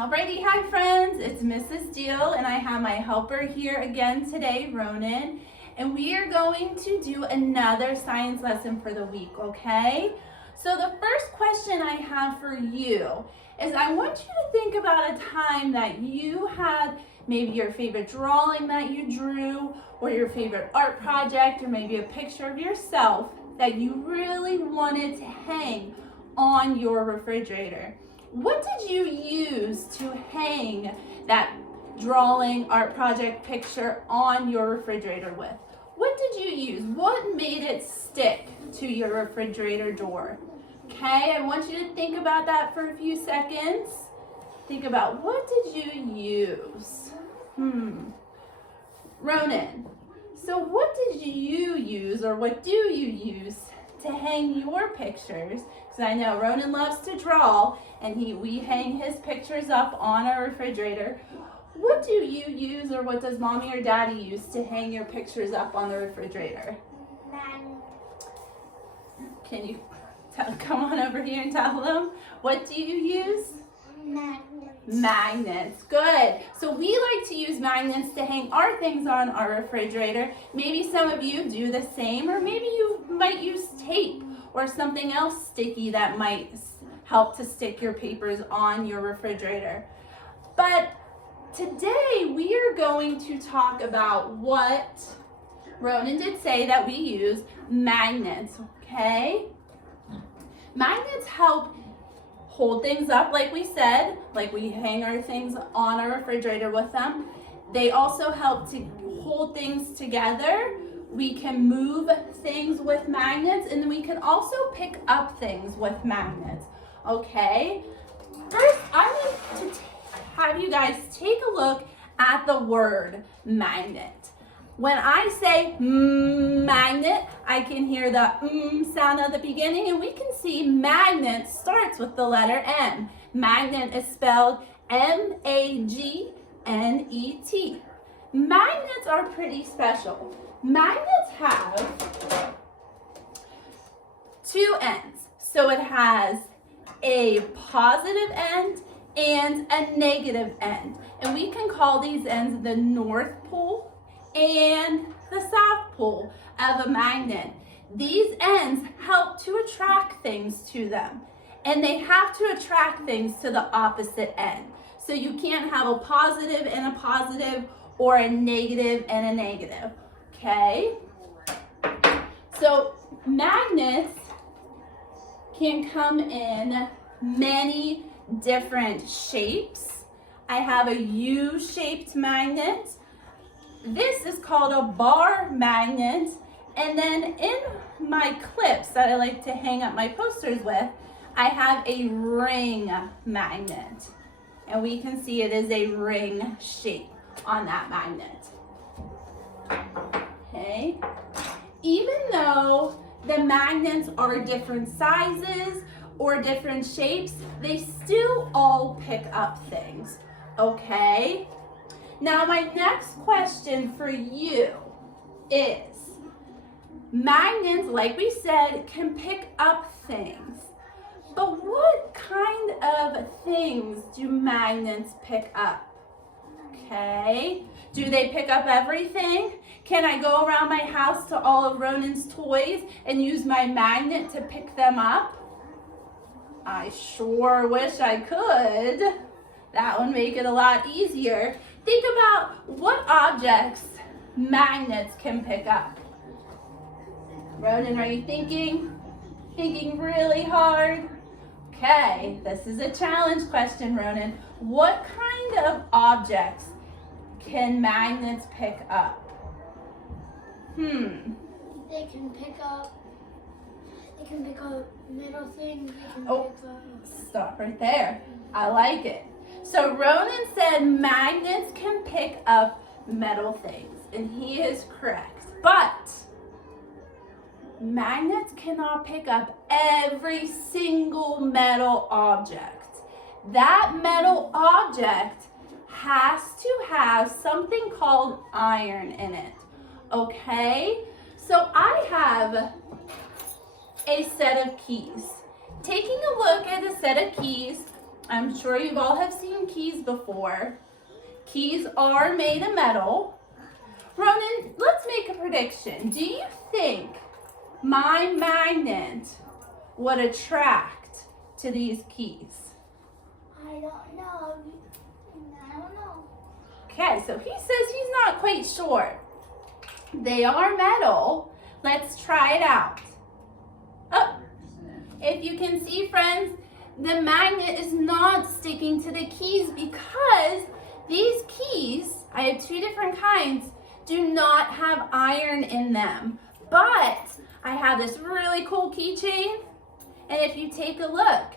Alrighty, hi friends, it's Mrs. Deal and I have my helper here again today, Ronan, and we are going to do another science lesson for the week, okay? So the first question I have for you is I want you to think about a time that you had maybe your favorite drawing that you drew or your favorite art project or maybe a picture of yourself that you really wanted to hang on your refrigerator. What did you use to hang that drawing, art project, picture on your refrigerator with? What did you use? What made it stick to your refrigerator door? Okay, I want you to think about that for a few seconds. Think about what did you use? Ronan, so what did you use or what do you use to hang your pictures? Because I know Ronan loves to draw and we hang his pictures up on our refrigerator. What do you use or what does mommy or daddy use to hang your pictures up on the refrigerator? Can you come on over here and tell them? What do you use? Magnets. Good. So we like to use magnets to hang our things on our refrigerator. Maybe some of you do the same, or maybe you might use tape or something else sticky that might help to stick your papers on your refrigerator. But today we are going to talk about what Ronan did say that we use magnets, okay? Magnets help hold things up, like we said, like we hang our things on our refrigerator with them. They also help to hold things together. We can move things with magnets, and then we can also pick up things with magnets, okay? First, I'm going to have you guys take a look at the word magnet. When I say magnet, I can hear the sound at the beginning, and we can see magnet starts with the letter M. Magnet is spelled M-A-G-N-E-T. Magnets are pretty special. Magnets have two ends. So it has a positive end and a negative end. And we can call these ends the North Pole and the South Pole of a magnet. These ends help to attract things to them, and they have to attract things to the opposite end. So you can't have a positive and a positive or a negative and a negative, okay? So magnets can come in many different shapes. I have a U-shaped magnet. This is called a bar magnet, and then in my clips that I like to hang up my posters with, I have a ring magnet, and we can see it is a ring shape on that magnet. Okay, even though the magnets are different sizes or different shapes, they still all pick up things, okay? Now my next question for you is, magnets, like we said, can pick up things. But what kind of things do magnets pick up? Okay, do they pick up everything? Can I go around my house to all of Ronan's toys and use my magnet to pick them up? I sure wish I could. That would make it a lot easier. Think about what objects magnets can pick up. Ronan, are you thinking? Thinking really hard? Okay, this is a challenge question, Ronan. What kind of objects can magnets pick up? They can pick up metal things. Stop right there. I like it. So Ronan said magnets can pick up metal things, and he is correct. But magnets cannot pick up every single metal object. That metal object has to have something called iron in it, okay? So I have a set of keys. Taking a look at a set of keys, I'm sure you've all have seen keys before. Keys are made of metal. Ronan, let's make a prediction. Do you think my magnet would attract to these keys? I don't know. I don't know. Okay, so he says he's not quite sure. They are metal. Let's try it out. Oh, if you can see, friends, the magnet is not sticking to the keys because these keys, I have two different kinds, do not have iron in them. But I have this really cool keychain, and if you take a look,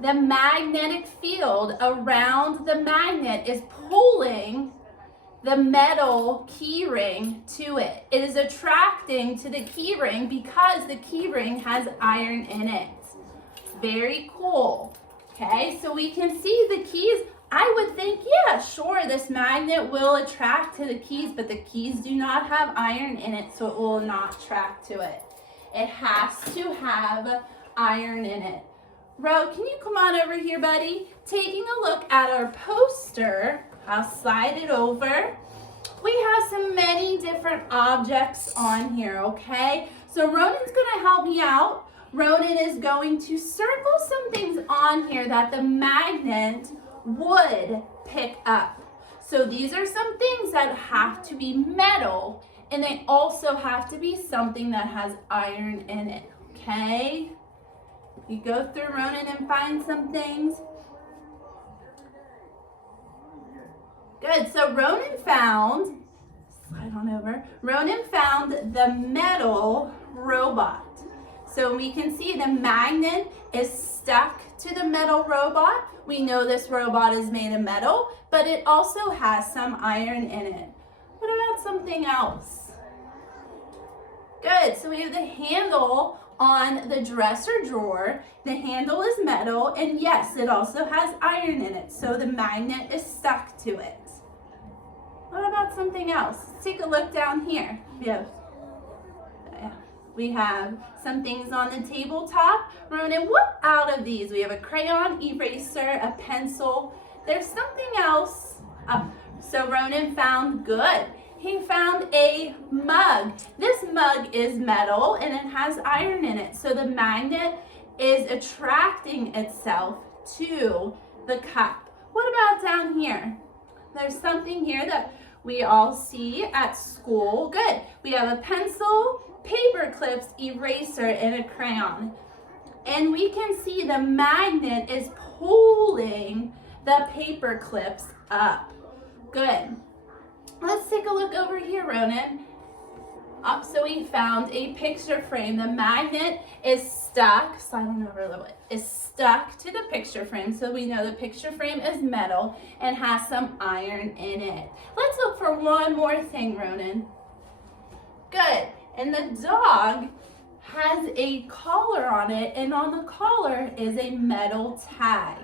the magnetic field around the magnet is pulling the metal key ring to it. It is attracting to the key ring because the key ring has iron in it. Very cool. Okay, so we can see the keys. I would think, yeah, sure, this magnet will attract to the keys, but the keys do not have iron in it, so it will not attract to it. It has to have iron in it. Ro, can you come on over here, buddy? Taking a look at our poster, I'll slide it over. We have so many different objects on here, okay? So Ronan's gonna help me out. Ronan is going to circle some things on here that the magnet would pick up. So these are some things that have to be metal, and they also have to be something that has iron in it, okay? You go through Ronan and find some things. Good, so Ronan found, slide on over, Ronan found the metal robot. So we can see the magnet is stuck to the metal robot. We know this robot is made of metal, but it also has some iron in it. What about something else? Good, so we have the handle on the dresser drawer. The handle is metal, and yes, it also has iron in it, so the magnet is stuck to it. What about something else? Let's take a look down here. We have some things on the tabletop. Ronan, what out of these? We have a crayon, eraser, a pencil. There's something else. So Ronan found good. He found a mug. This mug is metal and it has iron in it. So the magnet is attracting itself to the cup. What about down here? There's something here that we all see at school. Good. We have a pencil, paper clips, eraser, and a crayon. And we can see the magnet is pulling the paper clips up. Good. Let's take a look over here, Ronan. So we found a picture frame. The magnet is stuck, slide on over a little bit, is stuck to the picture frame. So we know the picture frame is metal and has some iron in it. Let's look for one more thing, Ronan. Good. And the dog has a collar on it, and on the collar is a metal tag.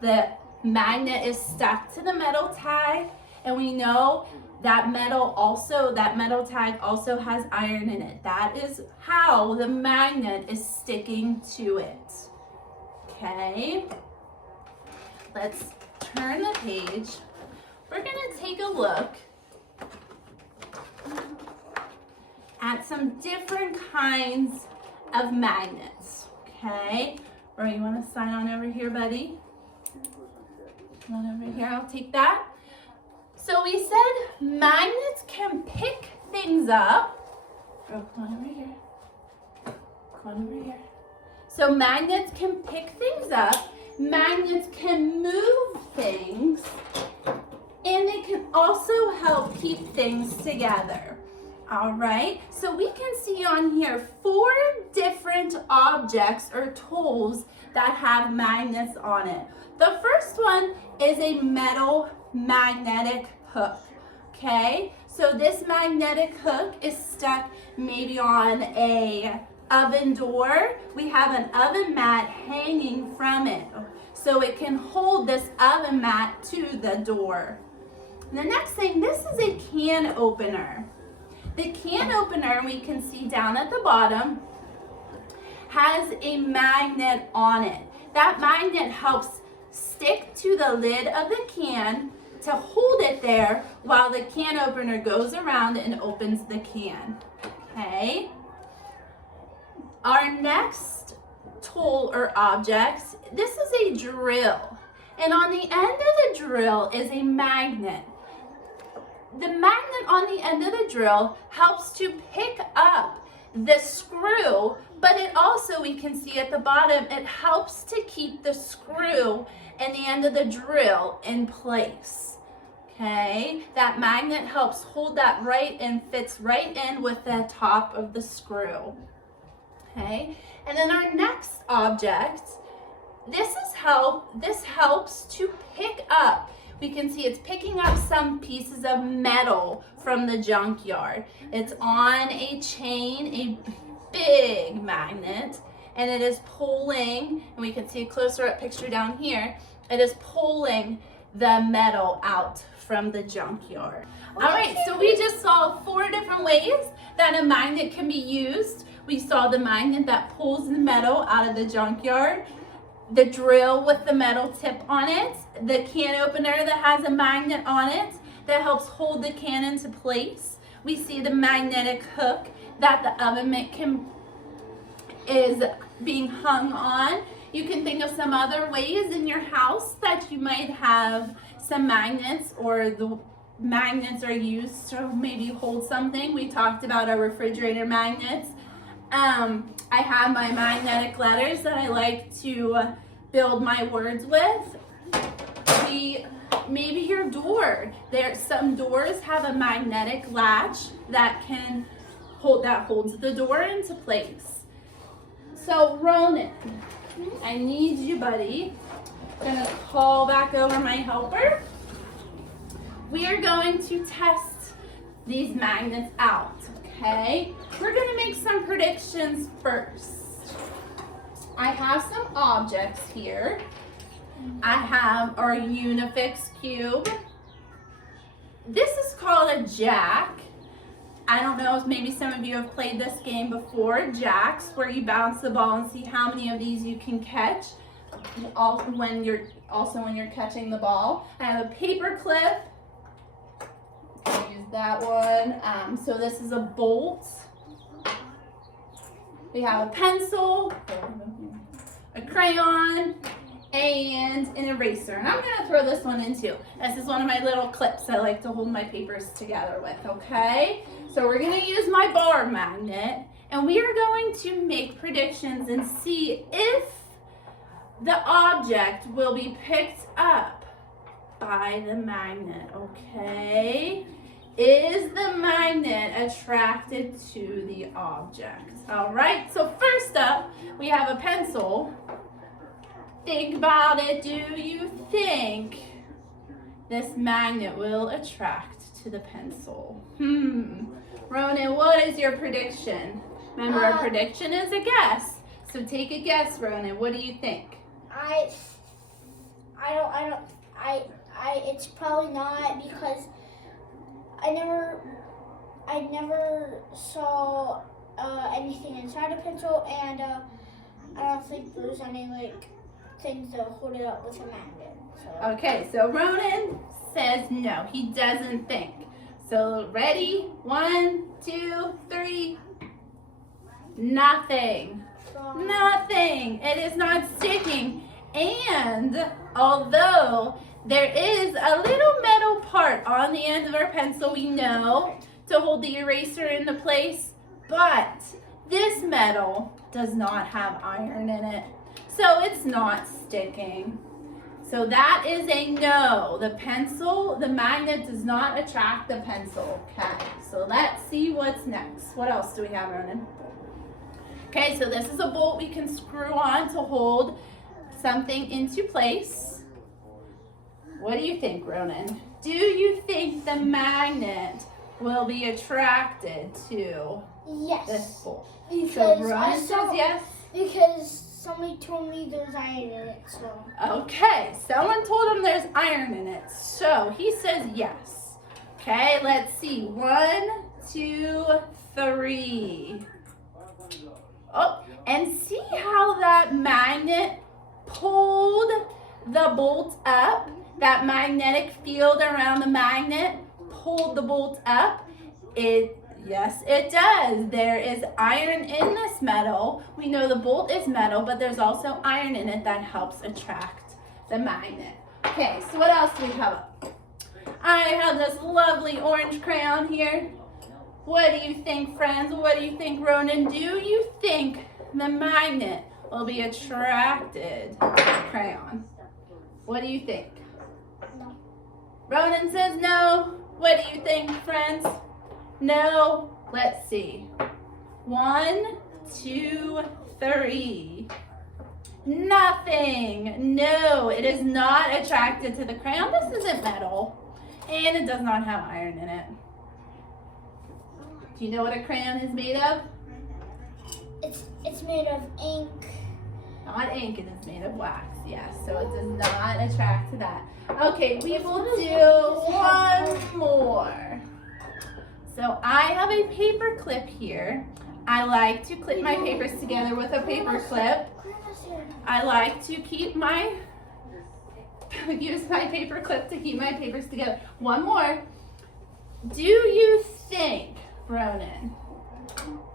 The magnet is stuck to the metal tag, and we know that metal tag also has iron in it. That is how the magnet is sticking to it. Okay, let's turn the page. We're gonna take a look at some different kinds of magnets, okay? Or you wanna sign on over here, buddy? Come on over here, I'll take that. So we said magnets can pick things up. Oh, come on over here. Come on over here. So magnets can pick things up. Magnets can move things. And they can also help keep things together. All right, so we can see on here 4 different objects or tools that have magnets on it. The first one is a metal magnetic hook, okay? So this magnetic hook is stuck maybe on a oven door. We have an oven mat hanging from it, so it can hold this oven mat to the door. And the next thing, this is a can opener. The can opener, we can see down at the bottom, has a magnet on it. That magnet helps stick to the lid of the can to hold it there while the can opener goes around and opens the can. Okay? Our next tool or object, this is a drill. And on the end of the drill is a magnet. The magnet on the end of the drill helps to pick up the screw, but it also, we can see at the bottom, it helps to keep the screw and the end of the drill in place. Okay, that magnet helps hold that right and fits right in with the top of the screw. Okay, and then our next object, this helps to pick up. We can see it's picking up some pieces of metal from the junkyard. It's on a chain, a big magnet, and it is pulling, and we can see a closer up picture down here, it is pulling the metal out from the junkyard. All right, so we just saw 4 different ways that a magnet can be used. We saw the magnet that pulls the metal out of the junkyard, the drill with the metal tip on it, the can opener that has a magnet on it that helps hold the can into place. We see the magnetic hook that the oven mitt is being hung on. You can think of some other ways in your house that you might have some magnets, or the magnets are used to maybe hold something. We talked about our refrigerator magnets. I have my magnetic letters that I like to build my words with. Maybe your door. Some doors have a magnetic latch that holds the door into place. So Ronan, I need you, buddy. I'm gonna call back over my helper. We are going to test these magnets out, okay? We're gonna make some predictions first. I have some objects here. I have our Unifix cube. This is called a jack. I don't know if maybe some of you have played this game before, jacks, where you bounce the ball and see how many of these you can catch. When you're catching the ball. I have a paper clip. Use that one. So this is a bolt. We have a pencil, a crayon, and an eraser. And I'm gonna throw this one in too. This is one of my little clips I like to hold my papers together with, okay? So we're gonna use my bar magnet, and we are going to make predictions and see if the object will be picked up by the magnet, okay? Is the magnet attracted to the object? All right, so first up, we have a pencil. Think about it. Do you think this magnet will attract to the pencil? Ronan, what is your prediction? Remember, our prediction is a guess. So take a guess, Ronan. What do you think? It's probably not, because I never saw anything inside a pencil, and I don't think there's any things to hold it up with a magnet. So. Okay, so Ronan says no, he doesn't think. So ready? 1, 2, 3. Nothing. Nothing. It is not sticking. And although there is a little metal part on the end of our pencil, we know, to hold the eraser into place, but this metal does not have iron in it, so it's not sticking. So that is a no. The magnet does not attract the pencil. Okay, so let's see what's next. What else do we have, Ronan? Okay, so this is a bolt we can screw on to hold something into place. What do you think, Ronan? Do you think the magnet will be attracted to this bolt? Because so Ronan says yes. Because somebody told me there's iron in it, so. Okay, someone told him there's iron in it, so he says yes. Okay, let's see. 1, 2, 3. Oh, and see how that magnet pulled the bolt up. That magnetic field around the magnet pulled the bolt up. Yes, it does. There is iron in this metal. We know the bolt is metal, but there's also iron in it that helps attract the magnet. Okay, so what else do we have? I have this lovely orange crayon here. What do you think, friends? What do you think, Ronan? Do you think the magnet will be attracted to the crayon? What do you think? No. Ronan says no. What do you think, friends? No. Let's see. 1, 2, 3. Nothing. No, it is not attracted to the crayon. This isn't metal. And it does not have iron in it. Do you know what a crayon is made of? It's made of ink. Not ink, it is made of wax. Yes, so it does not attract to that. Okay, we will do one more. So I have a paper clip here. I like to clip my papers together with a paper clip. I like to use my paper clip to keep my papers together. One more. Do you think, Ronan,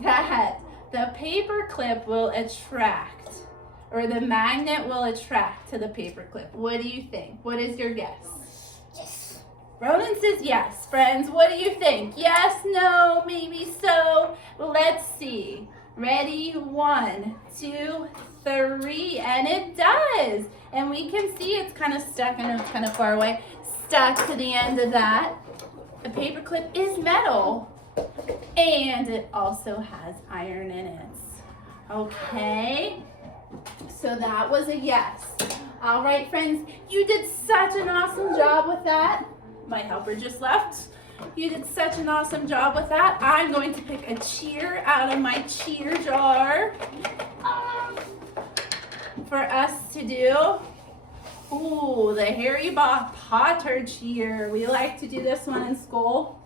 that the paper clip will attract, or the magnet will attract to the paper clip? What do you think? What is your guess? Yes. Ronan says yes. Friends, what do you think? Yes, no, maybe so. Let's see. Ready? 1, 2, 3, and it does. And we can see it's kind of stuck. I know it's kind of far away. Stuck to the end of that. The paper clip is metal, and it also has iron in it. Okay, so that was a yes. All right, friends, you did such an awesome job with that. My helper just left. You did such an awesome job with that. I'm going to pick a cheer out of my cheer jar for us to do. Ooh, the Harry Potter cheer. We like to do this one in school.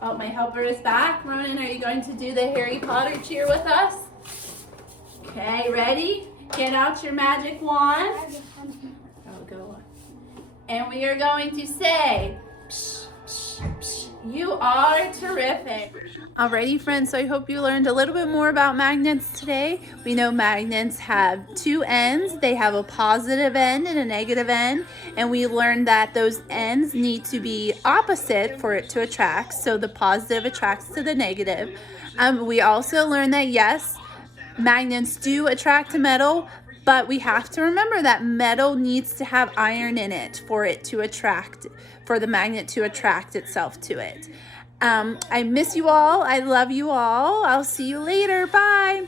Oh, my helper is back. Ronan, are you going to do the Harry Potter cheer with us? Okay, ready? Get out your magic wand. Oh, go on. And we are going to say, psh, psh, psh. You are terrific. Alrighty, friends, so I hope you learned a little bit more about magnets today. We know magnets have two ends. They have a positive end and a negative end, and we learned that those ends need to be opposite for it to attract, so the positive attracts to the negative. We also learned that yes, magnets do attract to metal, but we have to remember that metal needs to have iron in it for it to attract, for the magnet to attract itself to it. I miss you all. I love you all. I'll see you later. Bye.